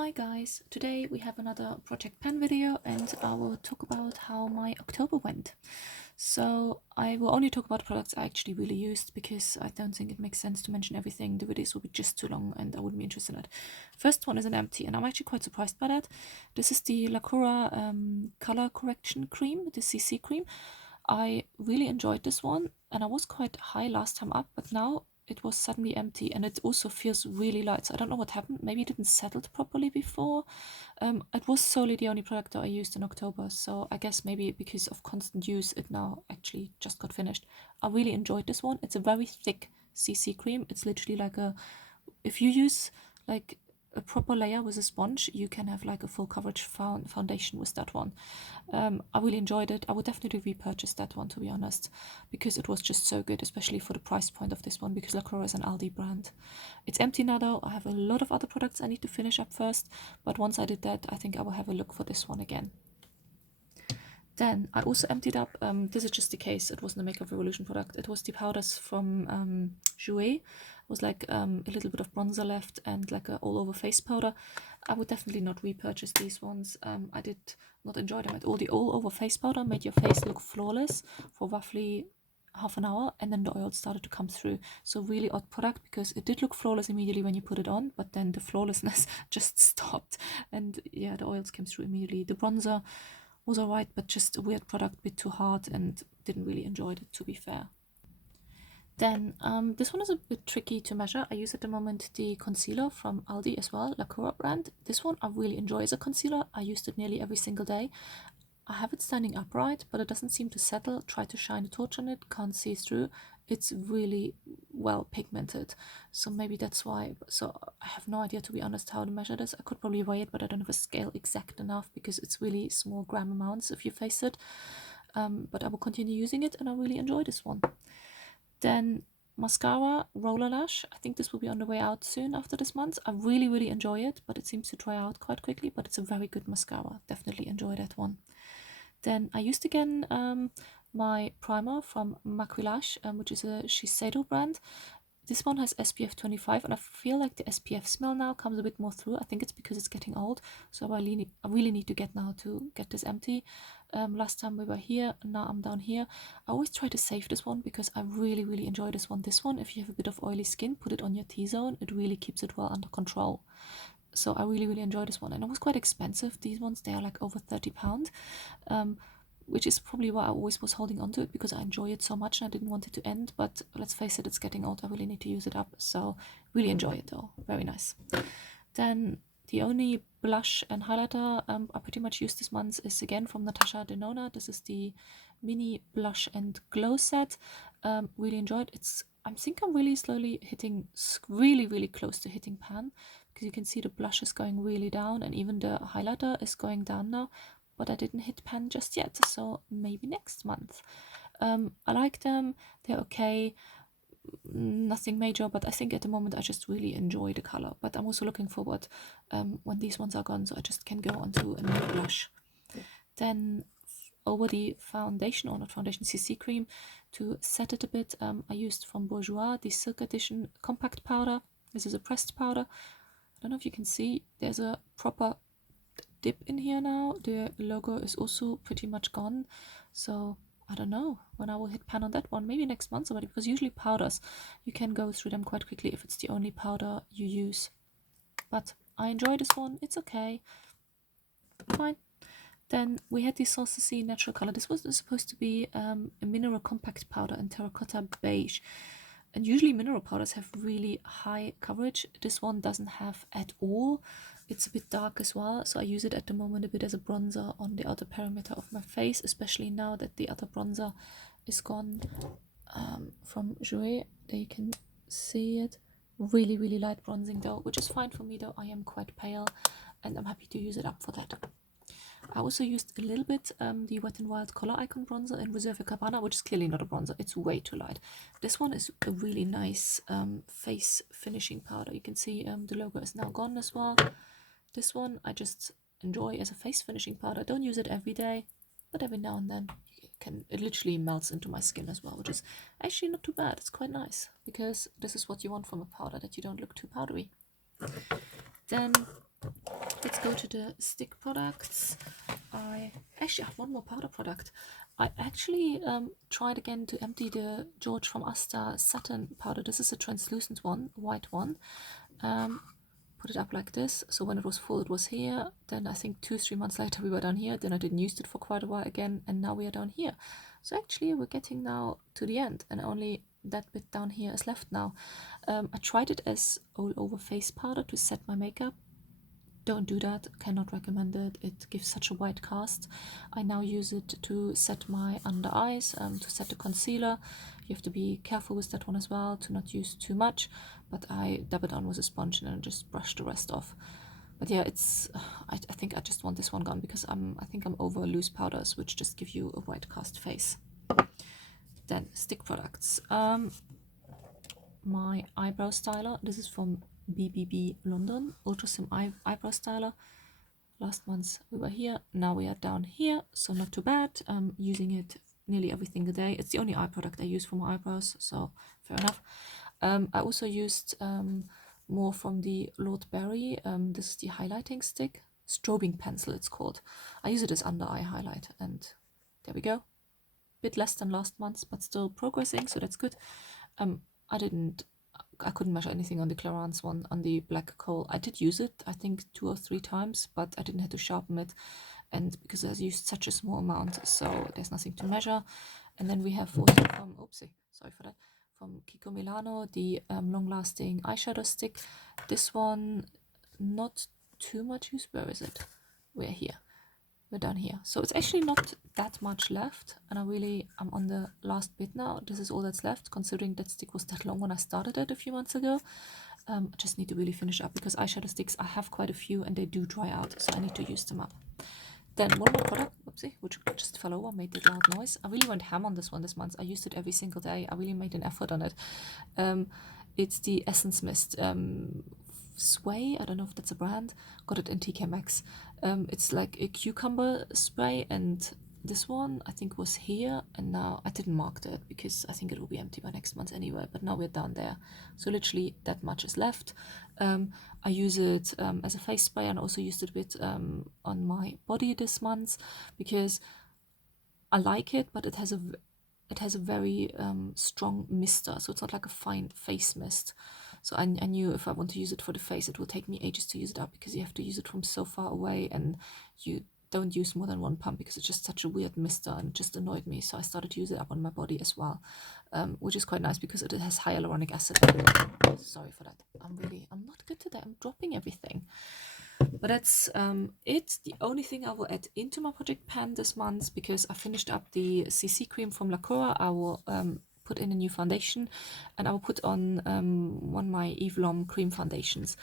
Hi guys, today we have another project pen video and I will talk about how my October went. So I will only talk about products I actually really used because I don't think it makes sense to mention everything. The videos will be just too long and I wouldn't be interested in it. First one is an empty and I'm actually quite surprised by that. This is the Lacura color correction cream, the CC cream. I really enjoyed this one and I was quite high last time up, but now it was suddenly empty and it also feels really light. So I don't know what happened. Maybe it didn't settle properly before. It was solely the only product that I used in October. So I guess maybe because of constant use, it now actually just got finished. I really enjoyed this one. It's a very thick CC cream. It's literally like if you use like a proper layer with a sponge, you can have like a full coverage foundation with that one. I really enjoyed it. I would definitely repurchase that one, to be honest, because it was just so good, especially for the price point of this one, because Lacura is an Aldi brand. It's empty now though. I have a lot of other products I need to finish up first, but once I did that, I think I will have a look for this one again. Then I also emptied up, this is just the case, it wasn't a Makeup Revolution product, it was the powders from Jouer. It was like a little bit of bronzer left and like a all over face powder. I would definitely not repurchase these ones. I did not enjoy them at all. The all over face powder made your face look flawless for roughly half an hour and then the oil started to come through. So really odd product because it did look flawless immediately when you put it on, but then the flawlessness just stopped and yeah, the oils came through immediately. The bronzer was alright, but just a weird product, bit too hard and didn't really enjoy it, to be fair. Then this one is a bit tricky to measure. I use at the moment the concealer from Aldi as well, Lacura brand. This one I really enjoy as a concealer. I used it nearly every single day. I have it standing upright, but it doesn't seem to settle. Try to shine a torch on it, can't see through. It's really well pigmented, so maybe that's why. So I have no idea, to be honest, how to measure this. I could probably weigh it, but I don't have a scale exact enough because it's really small gram amounts if you face it. But I will continue using it and I really enjoy this one. Then mascara, Roller Lash. I think this will be on the way out soon after this month. I really enjoy it, but it seems to dry out quite quickly, but it's a very good mascara. Definitely enjoy that one. Then I used again my primer from Maquillage, which is a Shiseido brand. This one has SPF 25 and I feel like the SPF smell now comes a bit more through. I think it's because it's getting old, so I really need to get now to get this empty. Last time we were here, now I'm down here. I always try to save this one because I really enjoy this one. This one, if you have a bit of oily skin, put it on your T-zone. It really keeps it well under control. So I really enjoy this one, and it was quite expensive. These ones, they are like over £30, which is probably why I always was holding on to it, because I enjoy it so much and I didn't want it to end. But let's face it, it's getting old. I really need to use it up, so really enjoy it though. Very nice. Then the only blush and highlighter I pretty much used this month is again from Natasha Denona. This is the mini blush and glow set. Really enjoyed it. I think I'm really slowly hitting really close to hitting pan, because you can see the blush is going really down and even the highlighter is going down now, but I didn't hit pan just yet, so maybe next month. I like them, they're okay, nothing major, but I think at the moment I just really enjoy the color. But I'm also looking forward when these ones are gone, so I just can go on to a new blush. Then over the foundation, or not foundation, CC cream, to set it a bit, I used from Bourjois the Silk Edition compact powder. This is a pressed powder. I don't know if you can see, there's a proper dip in here now. The logo is also pretty much gone, so I don't know when I will hit pan on that one. Maybe next month already, because usually powders, you can go through them quite quickly if it's the only powder you use. But I enjoy this one, it's okay, fine. Then we had the Sanssouci Natural Color. This was supposed to be a mineral compact powder in terracotta beige. And usually mineral powders have really high coverage. This one doesn't have at all. It's a bit dark as well, so I use it at the moment a bit as a bronzer on the outer perimeter of my face, especially now that the other bronzer is gone from Jouer. There you can see it. Really light bronzing though, which is fine for me though. I am quite pale and I'm happy to use it up for that. I also used a little bit the Wet n Wild Color Icon bronzer in Reserve Cabana, which is clearly not a bronzer. It's way too light. This one is a really nice face finishing powder. You can see the logo is now gone as well. This one I just enjoy as a face finishing powder. I don't use it every day, but every now and then it literally melts into my skin as well, which is actually not too bad. It's quite nice, because this is what you want from a powder, that you don't look too powdery. Then let's go to the stick products. I actually have one more powder product. I actually tried again to empty the George from Asta satin powder. This is a translucent one, white one. Put it up like this, so when it was full it was here, then I think 2-3 months later we were down here, then I didn't use it for quite a while again, and now we are down here. So actually we're getting now to the end, and only that bit down here is left now. I tried it as all over face powder to set my makeup. Don't do that, cannot recommend it, it gives such a white cast. I now use it to set my under eyes, to set the concealer. You have to be careful with that one as well, to not use too much, but I dab it on with a sponge and then just brush the rest off. But yeah, it's I think I just want this one gone because I think I'm over loose powders, which just give you a white cast face. Then stick products. My eyebrow styler, this is from BBB London, Ultra Sim eyebrow styler. Last month we were here, now we are down here, so not too bad. I'm using it nearly every single day. It's the only eye product I use for my eyebrows, so fair enough. I also used more from the Lord Berry. This is the highlighting stick, strobing pencil it's called. I use it as under eye highlight, and there we go. Bit less than last month, but still progressing, so that's good. I couldn't measure anything on the Clarins one, on the black coal. I did use it, I think 2 or 3 times, but I didn't have to sharpen it, and because I used such a small amount, so there's nothing to measure. And then we have also from, oopsie, sorry for that, from Kiko Milano, the long-lasting eyeshadow stick. This one, not too much use. Where is it? We're here. We're done here, so it's actually not that much left, and I'm on the last bit now. This is all that's left, considering that stick was that long when I started it a few months ago. I just need to really finish up because eyeshadow sticks, I have quite a few and they do dry out, so I need to use them up. Then one more product, whoopsie, which just fell over, made that loud noise. I really went ham on this one this month. I used it every single day. I really made an effort on it. It's the Essence Mist Sway, I don't know if that's a brand, got it in TK Maxx. It's like a cucumber spray, and this one I think was here, and now I didn't mark that because I think it will be empty by next month anyway, but now we're down there, so literally that much is left. I use it as a face spray, and also used it a bit on my body this month because I like it, but it has a very strong mister, so it's not like a fine face mist. So I knew if I want to use it for the face, it will take me ages to use it up because you have to use it from so far away, and you don't use more than one pump because it's just such a weird mister and it just annoyed me. So I started to use it up on my body as well, which is quite nice because it has hyaluronic acid. Sorry for that. I'm not good today. I'm dropping everything. But that's it. The only thing I will add into my project pan this month, because I finished up the CC cream from Lacura, I will put in a new foundation, and I will put on one of my Eve Lom cream foundations.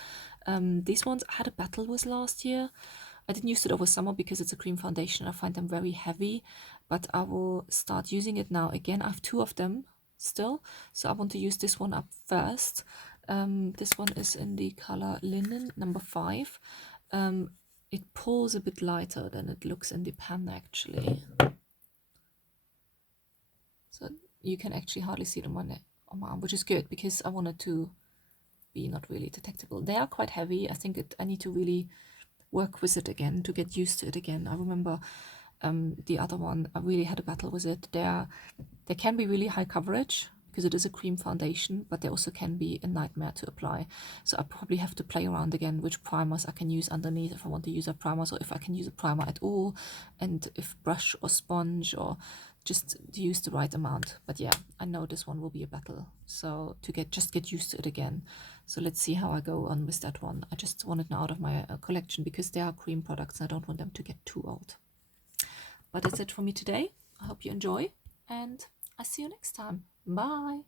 These ones I had a battle with last year. I didn't use it over summer because it's a cream foundation. I find them very heavy, but I will start using it now again. I have 2 of them still, so I want to use this one up first. This one is in the color Linen number 5. It pulls a bit lighter than it looks in the pan actually, so you can actually hardly see them on my arm, which is good because I wanted to be not really detectable. They are quite heavy. I think I need to really work with it again to get used to it again. I remember the other one, I really had a battle with it. They can be really high coverage because it is a cream foundation, but they also can be a nightmare to apply. So I probably have to play around again which primers I can use underneath if I want to use a primer, or if I can use a primer at all, and if brush or sponge, or just to use the right amount. But yeah, I know this one will be a battle, so to get used to it again. So let's see how I go on with that one. I just want it now out of my collection because they are cream products and I don't want them to get too old. But that's it for me today. I hope you enjoy, and I'll see you next time. Bye!